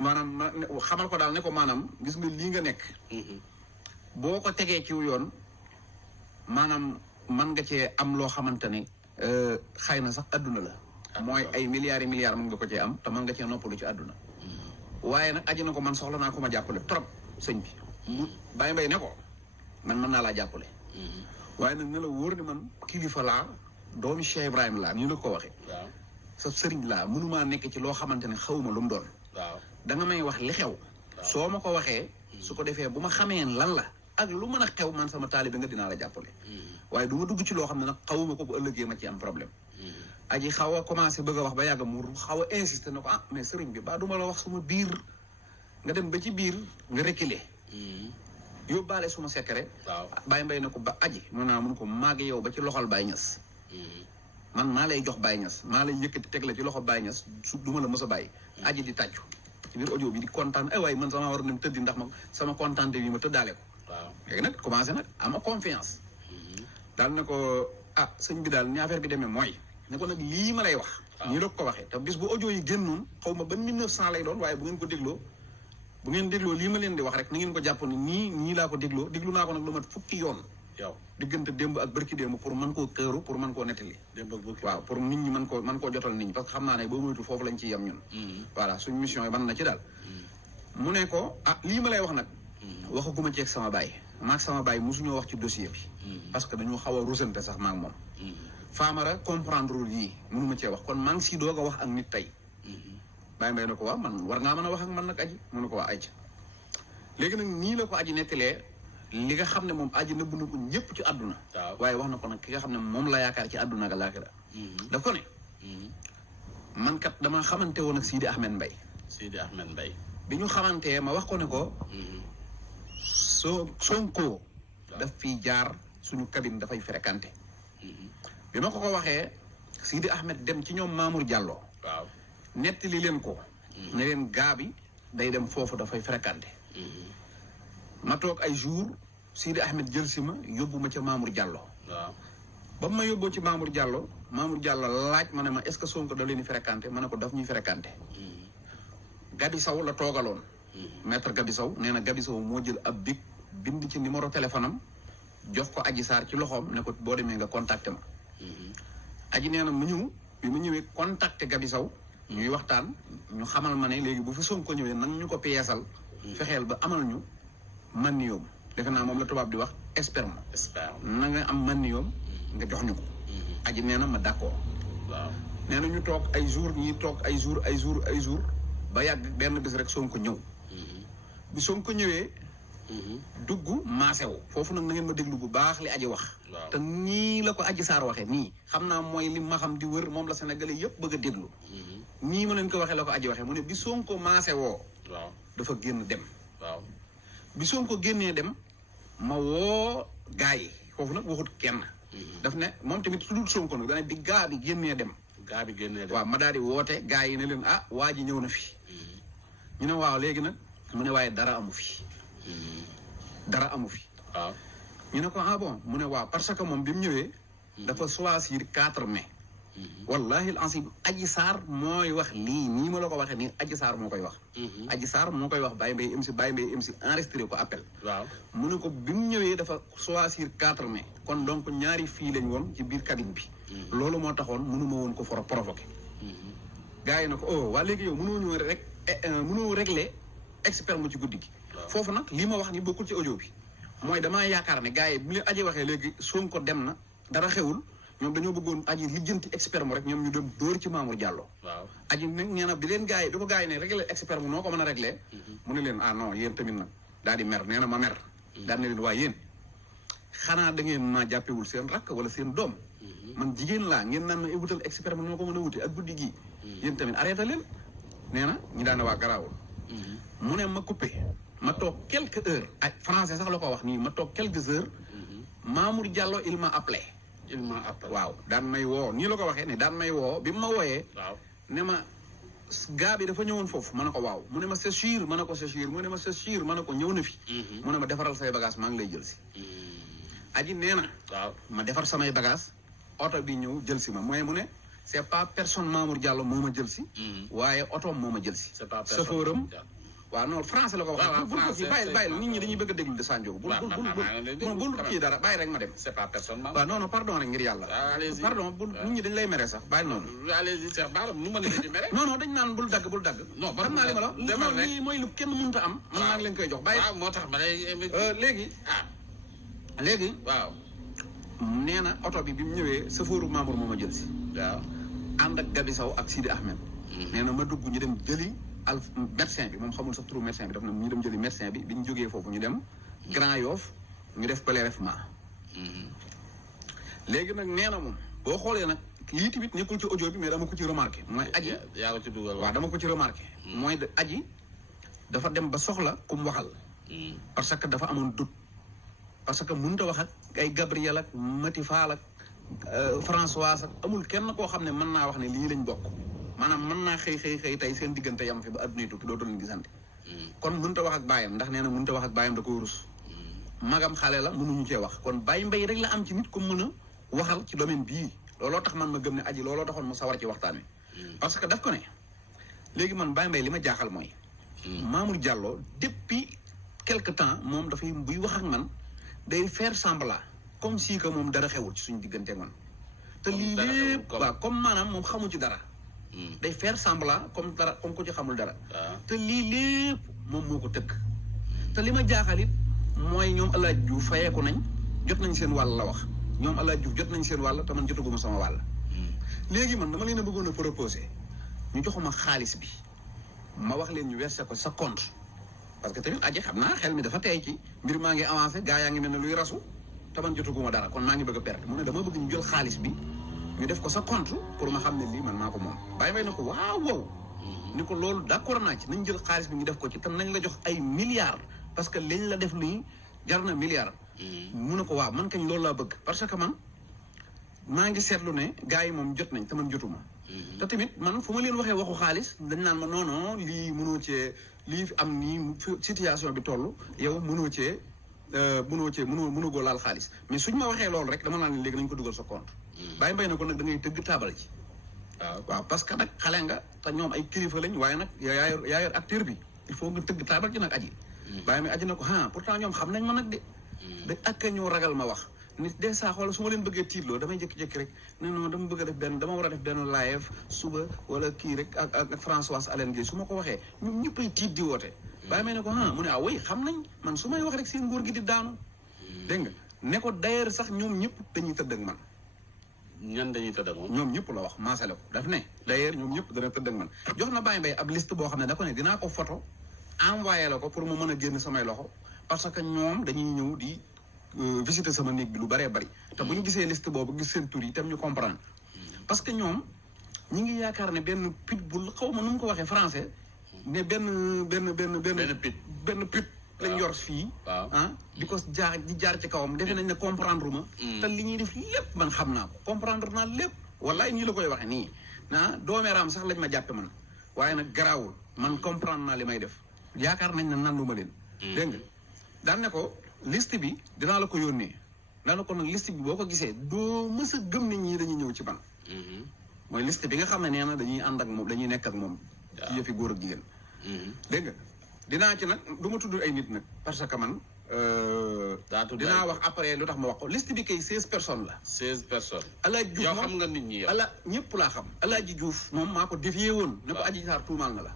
maanaam xamal ko daal ne ko maanaam gis nga lii nga nekk. boo ko tegee ci yoon maanaam man nga cee am loo xamante ne xëy na sax adduna la. mooy ay milliards yi milliards mën nga ko cee am te mën nga cee noppalu ci adduna. waaye nag aji na ko man soxla naa ko ma jàppale trop sëñ bi. mu Baye Mbaye ne ko man mën naa laa jàppale. waaye nag ne la wóor ni man kilifa laa doomi Cheikh Ibrahima laa ni la ko waxee. waaw sa sëriñ laa mënumaa nekk ci loo xamante ne xawma lu mu doon. waaw da nga may wax li xew. soo ma ko waxee. su ko defee bu ma xamee lan la. ak lu mën a xew man sama taalibe nga dinaa la jàppale. waaye du ma dugg ci loo xam ne nag xawuma ko bu ëllëgee ma ci am problème. aji xaw a commencé bëgg a wax ba yàgg mu xaw a insister na ko ah mais sëriñ bi ba duma la wax suma biir nga dem ba ci biir nga reculer. yóbbaale suma secret. waaw Baye Mbaye na ko ba aji mun ko maag yow ba ci loxol Baye Niass. man maa lay jox Baye Niass maa lay yëkkati teg la ci loxo Baye Niass su du ma la mës a bàyyi. aji di tàccu ci biir audio bi di kontaan ay waaye man sama war a dem tëddi ndax ma sama kontaan bi ma tëddaale ko. waaw léegi nag commencé nag ama confiance. daal na ko ah sëñ bi daal ni affaire bi demee mooy. ne ko nag lii ma lay wax. waaw ñu doog ko waxee te bis bu audio yi génnoon xaw ma ba 1900 lay doon waaye bu ngeen ko dégloo. bu ngeen dégloo lii ma leen di wax rek na ngeen ko jàpp ni nii laa ko dégloo déglu naa ko nag lu mat fukki yoon. yow diggante démb ak bërki démb pour mën koo këru pour mën koo nettali. démb ak bërki waaw pour nit ñi mën koo jotal nit ñi parce que xam naa ne boo moytu foofu lañ ciy yem ñun. voilà suñu mission yi ban na ci daal. mu ne ko ah lii ma lay wax nag. waxaguma ci ak sama baay. maag sama baay mosuñoo wax ci dossier bi. parce que dañoo xaw a rusante sax maag moom. Famara comprendre yii mënuma cee wax kon maa ngi si doog a wax ak nit tey. Baye Mbaye na ko waa man war ngaa mën a wax ak man nag aji mu ne ko waa aji léegi nag nii la ko aji nettalee li nga xam ne moom aji nëbb na ko ñëpp ci àdduna. waaye wax na ko nag ki nga xam ne moom la yaakaar ci àdduna ak laaxira. daf ko ne. man kat dama xamante woon ak Sidi Ahmed Mbaye. Sidi Ahmed Mbaye. bi ñu xamantee ma wax ko ne ko. Sonko. daf fiy jaar suñu cabine dafay fréquenté. bi ma ko waxee Sidi Ahmed dem ci ñoom Mamour Diallo. waaw. nettali leen ko. ne leen gaa bi day dem foofu dafay fréquenté. ma toog ay jour Sidi Ahmed jël si ma yóbbu ma ca Mamour Diallo. waaw ba ma yóbboo ci Mamour Diallo laaj ma ne ma est-ce que Sonko da leen di fréquenté ma ne ko daf ñuy fréquenté. Gabi Sow la toogaloon. maître Gabi Sow nee na Gabi Sow moo jël ab bic bind ci numéro téléphone am jox ko Adji Sarr ci loxoom ne ko boo demee nga contacté ma. Adji nee na mu ñëw bi mu ñëwee contacté Gabi Sow. ñuy waxtaan ñu xamal ma ne léegi bu fi Sonko ñëwee nag ñu ko peesal. fexeel ba amal ñu man yoom defe naa moom la tubaab di wax sperme. na nga am man yoom nga jox ñu ko. Aji nee na ma d'accord. waaw nee na ñu toog ay jours ñuy toog ay jours ba yàgg benn bés rek Sonko ñëw. bi Sonko ñëwee. dugg maasewu foofu nag na ngeen ma déglu bu baax li Aji wax. te nii la ko Adji Sarr waxee nii xam naa mooy li ma xam di wër moom la Sénégalais yëpp bëgg a déglu. nii ma leen ko waxee la ko Aji waxee mu ne bi Sonko maasewoo. waaw dafa génn dem. waaw bi Sonko génnee dem ma woo gaa yi foofu nag waxut kenn. daf ne moom tamit su dul Sonko nag dana bi gaa bi génnee dem. gaa bi génnee dem waaw ma daal di woote gaa yi ne leen ah waa ji ñëw na fi. ñu ne waaw léegi nag mu ne waaye dara amu fi. dara amu fi. waaw ñu ne ko ah bon mu ne waaw parce que moom bi mu ñëwee. dafa choisir 4 mai. wallahi al-azim Adji Sarr mooy wax lii nii ma la ko waxee nii Adji Sarr moo koy wax. Adji Sarr moo koy wax Baye Mbaye MC enregistré ko appel. waaw mu ne ko bi mu ñëwee dafa choisir 4 mai. kon donc ñaari fii lañ woon ci biir cabine bi. loolu moo taxoon mënuma woon ko for provoqué. gars yi na ko oh waa léegi yow mënoo rek mënoo régler expert mu ci guddi gi. foofu nag lii ma wax ni bokkul ci audio bi. mooy damaa yaakaar ne gars yi bu leen Adji waxee léegi Sonko dem na dara xewul. ñoom dañoo bëggoon Adji lijjanti expert mu rek ñoom ñu dem dóor ci Mamour Diallo. waaw Adji nag nee na bi leen gars yi bi ko gars yi ne réglé expert mu noo ko mën a réglé. mu ne leen ah non yéen tamit nag daal di mer nee na ma mer. daal ne leen waa yéen xanaa da ngeen maa jàppewul seen rakk wala seen doom. man jigéen laa ngeen naan ma wutal expert mu noo ko mën a wuti ak guddi gii. yéen tamit arrêté leen nee na ñu daan waa garaawul. mu ne ma coupé ma toog quelques heures ay français sax la ko wax nii ma toog quelques heures. Mamour Diallo il m'a appelé. waaw daan may woo nii la ko waxee ne daan may woo bi mu ma wooyee. waaw ne ma gaa bi dafa ñëwoon foofu ma ne ko waaw mu ne ma c'est sûr ma ne ko c'est sûr mu ne ma c'est sûr ma ne ko ñëw na fi. mu ne ma defaral say bagage maa ngi lay jël si. Adji nee na. waaw ma defar samay bagage oto bi ñëw jël si ma mooy mu ne c'est pas personne Mamour Diallo moo ma jël si. waaye otoom moo ma jël si. c'est pas personne chauffeuram waaw non français la ko wax. bul ko kii bàyyi nit ñi dañuy bëgg a déglu de Sandiogou. bul kii dara bàyyi rek ma dem. c'est pas personne waaw non pardon rek ngir yàlla. pardon nit ñi dañ lay mere sax bàyyi noonu. allez-y Cheikh Bara nu ma leen di mere. non dañ naan bul dagg. non xam naa li ma la demal rek lii mooy lu kenn mënut a am. man maa ngi leen koy jox bàyyi. waaw moo tax ma lay. léegi. waaw. nee na oto bi mu ñëwee chauffeur Mamour moo ma jël si. waaw ànd ak Gabi Sow ak Sidi Ahmed. nee na ma dugg ñu dem jëli médecin bi moom xamul sax turu médecin bi daf na ñu dem jëli médecin bi ñu jógee foofu ñu dem Grand Yoff ñu def prélèvement. léegi nag nee na moom boo xoolee nag lii tamit nekkul ci audio bi mais dama ko ci remarqué. mooy aji yaa ko ci dugal waaw dama ko ci remarqué. mooy aji dafa dem ba soxla ku mu waxal. parce que dafa amoon doute. parce que mënut a wax ak ay Gabriel ak Mati Fall ak Françoise ak amul kenn koo xam ne mën naa wax ne lii lañ bokk maanaam mën naa xëy tey seen diggante yam fi ba adduna tukki dootu leen gisante. kon mënut a wax ak baayam ndax nee na mënut a wax ak baayam da ko rus. magam xale la mënuñu cee wax kon Baye Mbaye rek la am ci nit ko mën a waxal ci domaine bii looloo tax man ma gëm ne aji looloo taxoon ma sawar ci waxtaan wi. parce que daf ko ne léegi man Baye Mbaye li ma jaaxal mooy. Mamour Diallo depuis quelque temps moom dafay buy wax ak man. day faire semblant comme si que moom dara xewul ci suñu diggante man te lii lépp waaw comme maanaam moom xamu ci dara day faire semblant comme ko ci xamul dara te lii lépp moom moo ko tëkk te li ma jaaxal it mooy ñoom El Hadj Diouf fayeeku nañ jot nañ seen wàll la wax ñoom El Hadj Diouf jot nañ seen wàll te man jotaguma sama wàll léegi man dama leen a bëggoon a proposé ñu joxuma xaalis bi ma wax leen ñu versé ko sa compte parce que tamit aji xam naa xel mi dafa tey ci mbir maa ngi avancé gaa yaa ngi mel ne luy rasu te man jotaguma dara kon maa ngi bëgg a perte mu ne dama bëgg ñu jël xaalis bi ñu def ko sa compte pour ma xam ne lii man maa ko moom Baye Mbaye na ko waaw ni ko loolu d'accord naa ci nañ jël xaalis bi ñu def ko ci tam nañ la jox ay milliards parce que liñ la def lii jar na milliards mu ne ko waaw man kañ loolu laa bëgg parce que man maa ngi seetlu ne gaa yi moom jot nañ te man jotuma te tamit man fu ma leen waxee waxu xaalis dañ naan ma non lii mënoo cee lii am nii situation bi toll yow mënoo goo laal xaalis mais suñ ma waxee loolu rek dama naan leen léegi nañ ko dugal sa compte Baye Mbaye na ko nag da ngay tëgg taabal ci waaw parce que nag xale nga te ñoom ay kilifa lañ waaye nag yaa yor acteur bi il faut nga tëgg taabal ci nag aji Baye Mbaye aji na ko pourtant ñoom xam nañ ma nag de ak ñoo ragal ma wax nit des saa xool su ma leen bëggee tiitloo damay jékki-jékki rek non dama bëgg a def dama war a def benn live suba wala kii rek ak Françoise Hélène Guèye su ma ko waxee ñoom ñëppay tiit di woote Baye Mbaye ne ko mu ne oui xam nañ man su may wax rek seen nguur gi di daanu dégg nga ne ko d'ailleurs sax ñoom ñëpp dañuy tëdd ak man ñan dañuy tëdd ak moom ñoom ñëpp la wax maasale ko daf ne d'ailleurs ñoom ñëpp dana tëdd ak man jox na Baye Mbaye ab liste boo xam ne da ko ne dinaa ko photo envoyé la ko pour mu mën a génn samay loxo parce que ñoom dañuy ñëw di visiter sama néeg bi lu bëree bëri te bu ñu gisee liste boobu gis seen tur yi itam ñu comprendre parce que ñoom ñi ngi yaakaar ne benn pitbull xaw ma nu mu ko waxee français ne benn pit lañ yor fii di ko jaar ci kawam defe nañ ne comprendre ma te li ñuy def lépp man xam naa ko comprendre naa lépp wallaay nii la koy waxee nii doomeeraam sax lañ ma jàppe man waaye nag garaawul man comprendre naa li may def yaakaar nañ ne nandu ma leen dégg nga daan ne ko liste bi dinaa la ko yónnee daana ko nag liste bi boo ko gisee doo mës a gëm ne ñii dañuy ñëw ci man mooy liste bi nga xam ne nee na dañuy ànd ak moom dañuy nekk ak moom ci yëfi góor ak jigéen dégg nga dinaa ci nag du ma tudd ay nit nag parce que man dinaa wax après lu tax ma wax ko liste bi kay 16 personnes la 16 personnes Alaaji Diouf yow xam nga nit ñi yow ñëpp laa xam Alaaji Diouf moom maa ko défier woon ne ko Adji Sarr tuumaal na la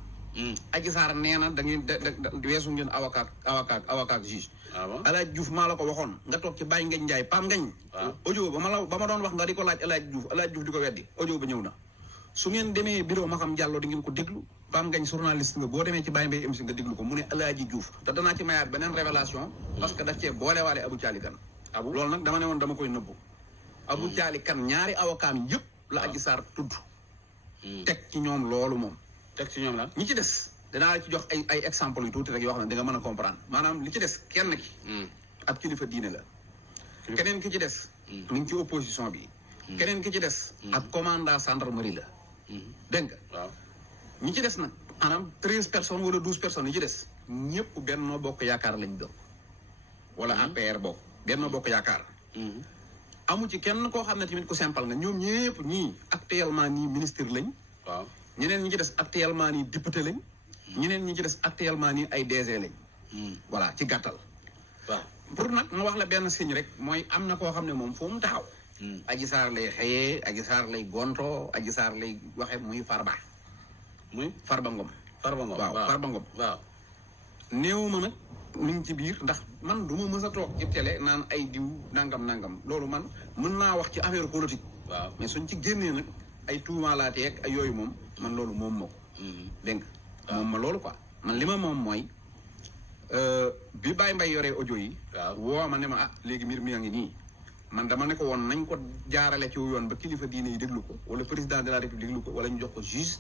Adji Sarr nee na da ngeen weesu ngeen avocat ak juge Alaaji Diouf maa la ko waxoon nga toog ci Baye Ngañ Njaay Pam Ngañ audio ba ma doon wax nga di ko laaj Alaaji Diouf di ko weddi audio ba ñëw na su ngeen demee bureau ma xam Diallo di ngeen ko déglu Pam Ngañ journaliste nga boo demee ci Baye Mbaye MC nga déglu ko mu ne Alaaji Diouf te danaa ci mayaat beneen révélation parce que daf cee boolewaale Abou Thiali Kane loolu nag dama ne woon dama koy nëbbu Abou Thiali Kane ñaari avocat yëpp la Adji Sarr tudd teg ci ñoom loolu moom teg ci ñoom la ñi ci des danaa la ci jox ay exemple yu tuuti rek yoo xam ne da nga mën a comprendre maanaam li ci des kenn ki ab kilifa diine la keneen ki ci des mi ngi ci opposition bi keneen ki ci des ab commandant gendarmerie la dégg nga waaw ñi ci des nag maanaam 13 personnes wala 12 personnes yi ci des ñëpp Benno Bokk Yaakaar lañ doon wala APR bokk Benno Bokk Yaakaar amu ci kenn koo xam ne tamit ku simple nga ñoom ñëpp ñii actuellement nii ministre lañ. waaw ñeneen ñi ci des actuellement nii député lañ. ñeneen ñi ci des actuellement nii ay DG lañ. voilà ci gàttal. waaw pour nag ma wax la benn signe rek mooy am na koo xam ne moom fu mu taxaw. Adji Sarr lay xëyee Adji Sarr lay gonto Adji Sarr lay waxe muy Farba. muy Farba Ngom. Farba Ngom waaw Farba Ngom. waaw. néew ma nag mi ngi ci biir ndax man du ma mës a toog ci télé naan ay diw nangam loolu man mën naa wax ci affaire politique. waaw mais suñ ci génnee nag ay tuumaalaatee ak ay yooyu moom man loolu moom ma ko. dégg nga moom ma loolu quoi man li ma moom mooy bi Baye Mbaye yoree audio yi. waaw woo ma ne ma léegi mbir mi a ngi nii. man dama ne ko woon nañ ko jaarale ci yoon ba kilifa diine yi déglu ko wala président de la république déglu ko wala ñu jox ko juge.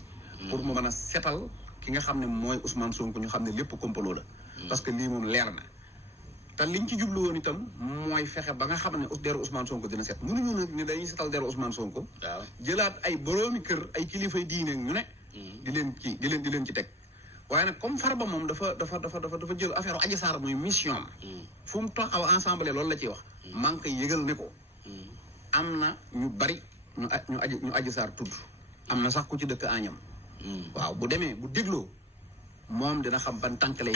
pour mu mën a setal ki nga xam ne mooy Ousmane Sonko ñu xam ne lépp complot la. parce que lii moom leer na. te liñ ci jublu woon itam mooy fexe ba nga xam ne deru Ousmane Sonko dina set mënuñu nag ni dañuy setal deru Ousmane Sonko. waaw jëlaat ay boroomi kër ay kilifay diine ñu ne. di leen ci teg. waaye nag comme Farba moom dafa jël affaire Adji Sarr muy mission am. fu mu taxaw ensemble loolu la ciy wax. maa ngi koy yëgal ne ko. am na ñu bari ñu Adji Sarr tudd. am na sax ku ci dëkk Agnam. waaw bu demee bu dégloo moom dina xam ban tànk lay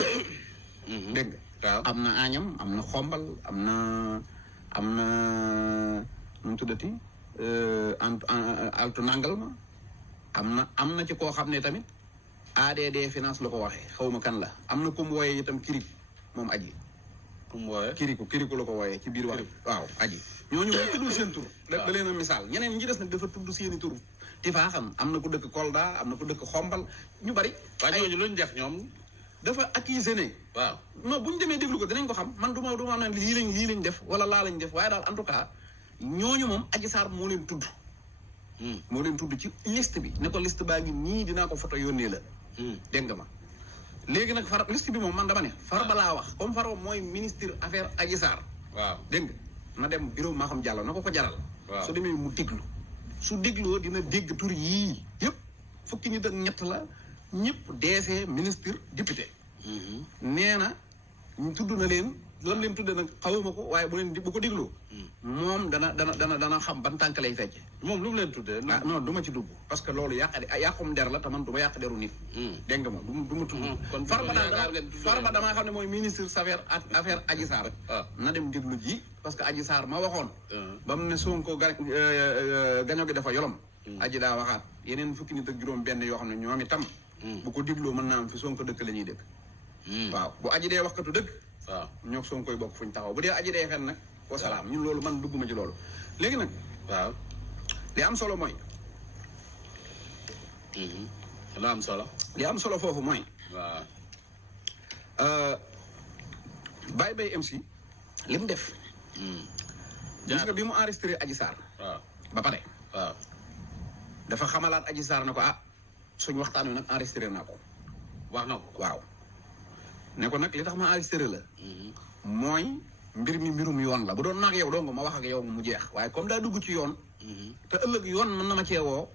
dégg nga. am na Agnam am na xombal am na nu mu tuddati altu nangal ma am na ci koo xam ne tamit ADD finance la ko waxee xaw ma kan la am na ku mu wooyee itam kirik moom aji. ku mu wooyee kiriku la ko wooyee ci biir wax. waaw aji ñooñu bu tuddul seen tur. da leen a misaal ñeneen ñi des nag dafa tudd seeni tur. Tifaa xam am na ku dëkk Kolda am na ku dëkk xombal ñu bari. waaye ñooñu luñ def ñoom. dafa accusé ne. waaw non bu ñu demee déglu ko dinañ ko xam man du ma naan lii lañ def wala laa lañ def waaye daal en tout cas ñooñu moom Adji Sarr moo leen tudd. moo leen tudd ci liste bi ne ko liste baa ngi nii dinaa ko photo yónnee la. dégg nga ma léegi nag liste bi moom man dama ne Farba laa wax comme Farba mooy ministre affaire Adji Sarr. waaw dégg nga na dem bureau maa xam Diallo na ko jaral. waaw su demee mu déglu. su dégloo dina dégg tur yii yëpp fukki nit ak ñett la ñëpp DC ministre député. nee na ñu tudd na leen lan leen tudde nag xawuma ko waaye bu ko dégloo. moom dana xam ban tànk lay fecce. moom lu mu leen tuddee. non du ma ci dugg parce que loolu yàqum der la te man du ma yàq deru nit. dégg nga moom du ma tudd. kon Farba damaa xam ne mooy ministre affaire Adji Sarr. na dem déglu ji parce que Adji Sarr ma waxoon. ba mu ne Sonko gaño gi dafa yolom. Adji daa waxaat yeneen fukki nit ak juróom benn yoo xam ne ñoom itam. bu ko dégloo mën naa am fi Sonko dëkk la ñuy dëkk. waaw bu Adji dee waxkatu dëgg. waaw ñoo Sonko koy bokk fu ñu taxaw bu dee Adji dee fen nag. wasalaam ñun loolu man dugguma ci loolu. léegi nag. waaw li am solo mooy. lu am solo. li am solo foofu mooy. waaw. Baye Mbaye MC li mu def. gis nga bi mu enregistré Adji Sarr. waaw ba pare. waaw dafa xamalaat Adji Sarr ne ko suñu waxtaan wi nag enregistré naa ko. wax na ko waaw. ne ko nag li tax ma enregistré la. mooy mbir mi mbirum yoon la bu doon naag yow dong ma wax ak yow mu jeex waaye comme daa dugg ci yoon. te ëllëg yoon mën na ma cee woo.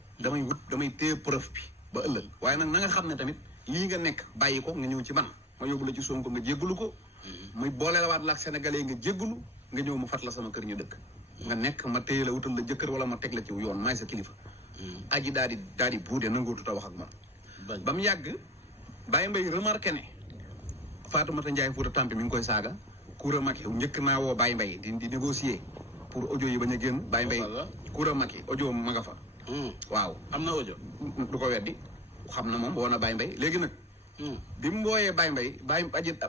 damay téye preuve bi ba ëllëg. waaye nag na nga xam ne tamit lii nga nekk bàyyi ko nga ñëw ci man ma yóbbu la ci Sonko nga jéggalu ko. muy boole la waat la ak sénégalais nga jéggalu nga ñëw ma fat la sama kër ñu dëkk. nga nekk ma téye la wutal la jëkkër wala ma teg la ci yoon maay sa kilifa. Adji daal di buude nangootu ta wax ak man. ba mu yàgg Baye Mbaye remarqué ne Fatoumata Ndiaye Fouta Tampi mi ngi koy saaga. Koura Macky njëkk naa woo Baye Mbaye di négocier pour audio yi bañ a génn Baye Mbaye Koura Macky audio ma nga fa. waaw am na audio. du ko weddi xam na moom woo na Baye Mbaye léegi nag. bi mu wooyee Baye Mbaye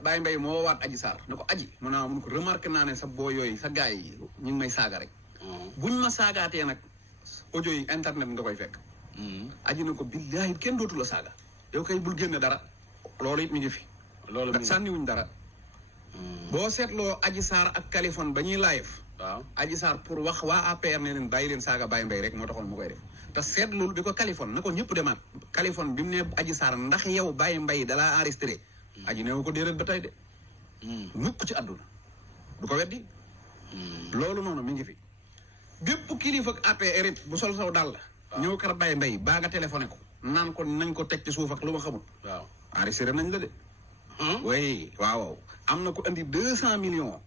Baye Mbaye moo waat Adji Sarr ne ko Adji mun ko remarqué naa ne sa boo yooyu sa gars yi ñu ngi may saaga rek. buñ ma saagaatee nag audio yi internet nga koy fekk. Adji na ko billaahi kenn dootu la saaga. yow kay bul génne dara loolu it mi ngi fi. loolu mi ngi sànniwuñ dara. boo seetloo Adji Sarr ak Kaliphone ba ñuy live. waaw Adji Sarr pour wax waa APR ne leen bàyyi leen saaga Baye Mbaye rek moo taxoon mu koy def. te seetlu bi ko Kaliphone na ko ñëpp demaat Kaliphone bi mu ne Adji Sarr ndax yow Baye Mbaye dalaa enregistré. Adji neewu ko déedéet ba tey de. mukk ci àdduna du ko weddi. loolu noonu mi ngi fi. bépp kilifa ak APR it bu sol saw dàll la. ñëw kar Baye Mbaye baa nga téléphoné ko. naan ko nañ ko teg ci suuf ak lu ma xamul. waaw enregistré nañ la de. oui waaw am na ko andi 200 millions.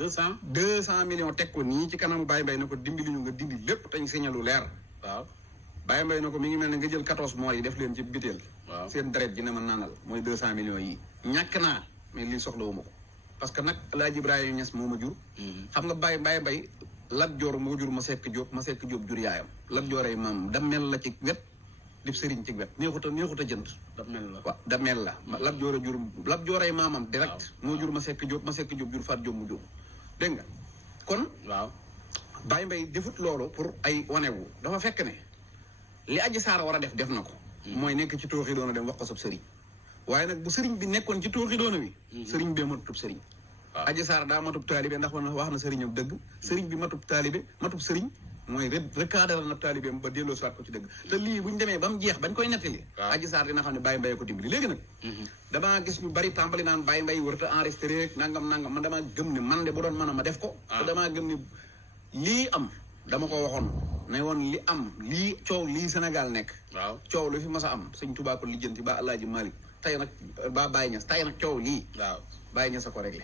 200 millions teg ko nii ci kanamu Baye Mbaye na ko dimbali ñu nga dindi lépp te ñu signalu leer. waaw Baye Mbaye na ko mi ngi mel ne nga jël 14 mois yi def leen ci biteel. waaw seen deret ji ne ma naanal mooy 200 millions yi. ñàkk naa mais lii soxlawuma ko parce que nag El Hadj Ibrahima Niass moo ma jur. xam nga Baye Mbaye Lat Joor moo jur Masek Jóob jur yaayam. Lat Jooree maam dammel la ci wet dib sëriñ ci wet neexut a jënd. dammel la waaw dammel la Lat Jooree maamam direct. moo jur Masek Jóob jur Faat Jóob mu jur dégg nga kon. waaw Baye Mbaye defut loolu pour ay wanewu dafa fekk ne li Adji Sarr war a def na ko. mooy nekk ci tooxi doona dem wax ko sab sëriñ. waaye nag bu sëriñ bi nekkoon ci tooxi doona wi. sëriñ bee matutub sëriñ. waaw Adji Sarr daa matub taalibe ndax wax na sëriñam dëgg. sëriñ bi matub taalibe matub sëriñ mooy recadrer na taalibeem ba delloo siwaat ko ci dëgg. te lii bu ñu demee ba mu jeex bañ koy nettali. waaw Adji Sarr dina xam ne Baye Mbaye ko dimbali léegi nag. damaa gis ñu bari tàmbali naan Baye Mbaye warut a enregistré nangam man damaa gëm ne man de bu doon mën a ma def ko. te damaa gëm ne lii am dama ko waxoon ne woon li am lii coow lii Sénégal nekk. waaw coow lu fi mas a am sëñ Tuubaa ko lijjanti ba Alaaji Malick tey nag ba Baye Niass tey nag coow lii. waaw Baye Niass a ko réglé.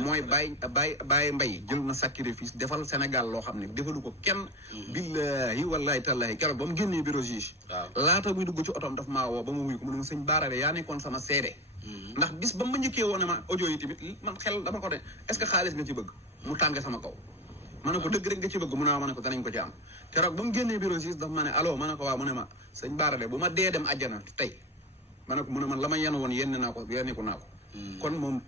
mooy Baye Mbaye jël na sacrifice defal Sénégal loo xam ne defalu ko kenn. billahi wallahi tallahi keroog ba mu génnee bureau juge. laata muy dugg ci otoom daf maa woo ba ma wuyu ko mu ne ma sëñ Baarale yaa nekkoon sama seede. ndax bis ba ma njëkkee woon ne ma audio yi tamit man xel dama ko ne est-ce que xaalis nga ci bëgg mu tànge sama kaw. ma ne ko dëgg rek nga ci bëgg mu ne ma ne ko danañ ko ci am keroog ba mu génnee bureau juge daf ma ne allo ma ne ko waaw mu ne ma sëñ Baarale bu ma dee dem àjjana tey ma ne ko mu ne man la ma yenn woon yenn naa ko kon moom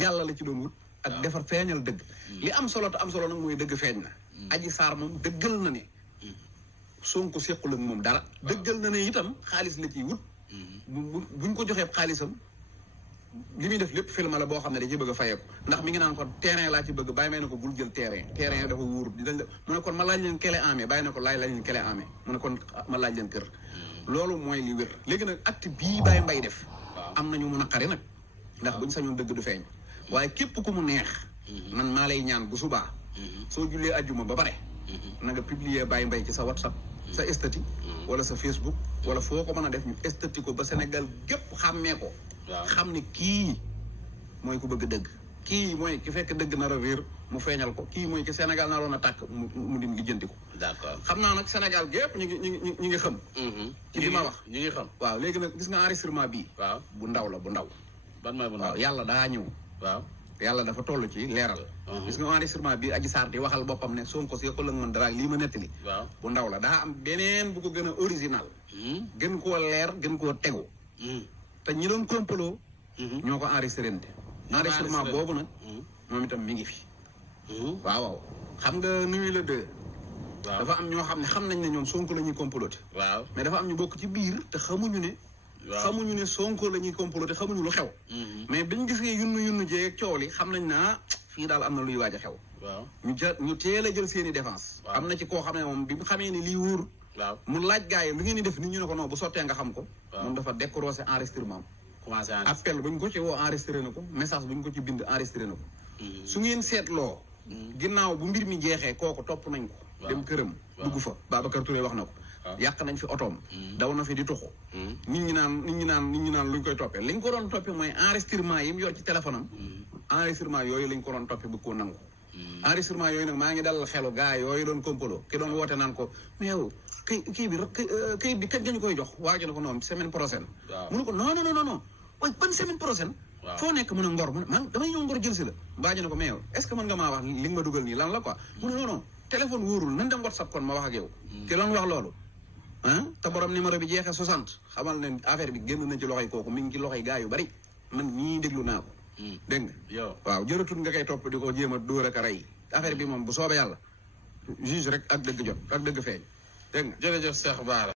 yàlla la ci doon wut ak defar feeñal dëgg li am solo te am solo nag mooy dëgg feeñ na Adji Sarr moom dëggal na ne Sonko sequl ak moom dara dëggal na ne itam xaalis la ciy wut buñ ko joxee xaalisam li muy def lépp film la boo xam ne da ci bëgg a fayeeku ndax mi ngi naan ko terrain laa ci bëgg bàyyi may na ko bul jël terrain dafa wóor dañ la mu ne kon ma laaj leen clé en main bàyyi na ko laaj leen clé en main mu ne kon ma laaj leen kër loolu mooy li wér léegi nag acte bii Baye Mbaye def am nañu mun a xari nag ndax buñ sañoon dëgg du feeñ waaye képp ku mu neex man maa lay ñaan bu subaa soo jullee ajjuma ba pare na nga publier Baye Mbaye ci sa WhatsApp sa statut wala sa Facebook wala foo ko mën a def ñu statut ko ba Sénégal gépp xàmmee ko xam ne kii mooy ku bëgg dëgg kii mooy ki fekk dëgg nar a réer mu feeñal ko kii mooy ki Sénégal naroon a tàkk mu dim lijjanti ko d'accord xam naa nag Sénégal gépp ñu ngi xam ci li ma wax ñu ngi xam waaw léegi nag gis nga enregistrement bii waaw bu ndaw la bu ndaw ban mooy bu ndaw waaw yàlla daa ñëw waaw yàlla dafa toll ci leeral gis nga enregistrement bi Adji Sarr di waxal boppam ne Sonko si ko lëng man dara lii ma nettali waaw bu ndaw la daa am beneen bu ko gën a original gën koo leer gën koo tegu te ñi doon complot ñoo ko enregistré enregistrement boobu nag moom itam mi ngi fi waaw xam nga nuyu la deux dafa am ñoo xam ne xam nañ ne ñoom Sonko la ñuy comploté waaw mais dafa am ñu bokk ci biir te xamuñu ne Sonko la ñuy comploté xamuñu lu xew mais biñ gisee yunnu jee coow li xam nañ naa fii daal am na luy waaj a xew waaw ñu teel a jël seen i défense am na ci koo xam ne moom bi mu xamee ni lii wóor waaw mu laaj gars yi lu ngeen di def nit ñu ne ko non bu sottee nga xam ko moom dafa décroché enregistrement commencé appel bu ñu ko ci woo enregistré na ko message bu ñu ko ci bind enregistré na ko su ngeen seetloo ginnaaw bu mbir mi jeexee kooku topp nañ ko dem këram dugg fa Babacar Touré wax na ko yàq nañ fi otoom daw na fi di tuxu nit ñi naan luñ koy toppee liñ ko doon toppee mooy enregistrement yi mu yor ci téléphone am enregistrement yooyu lañ ko doon toppee bu ko nangu enregistrement yooyu nag maa ngi dalal xelu gars yooyu doon complot ki doon woote naan ko mais yow kii bi kañ nga ñu koy jox waaju na ko noonu semaine prochaine mu ne ko non waaye ban semaine prochaine foo nekk mun a ngor mu ne man damay ñëw ngor jël si la waaju na ko mais yow est-ce que mën nga maa wax li nga ma dugal nii lan la quoi mu ne non téléphone wóorul nan dem WhatsApp kon ma wax ak yow ki doon wax loolu te borom numéro bi jeexee 60 xamal ne affaire bi génn na ci loxoy kooku mi ngi ci loxoy gaa yu bari man ñii déglu naa ko dégg nga yow waaw jërëtul nga koy topp di ko jéem a dóor ak a rey affaire bi moom bu soobee yàlla juge rek ak dëgg jot ak dëgg feeñ dégg nga jërëjëf Cheikh Bara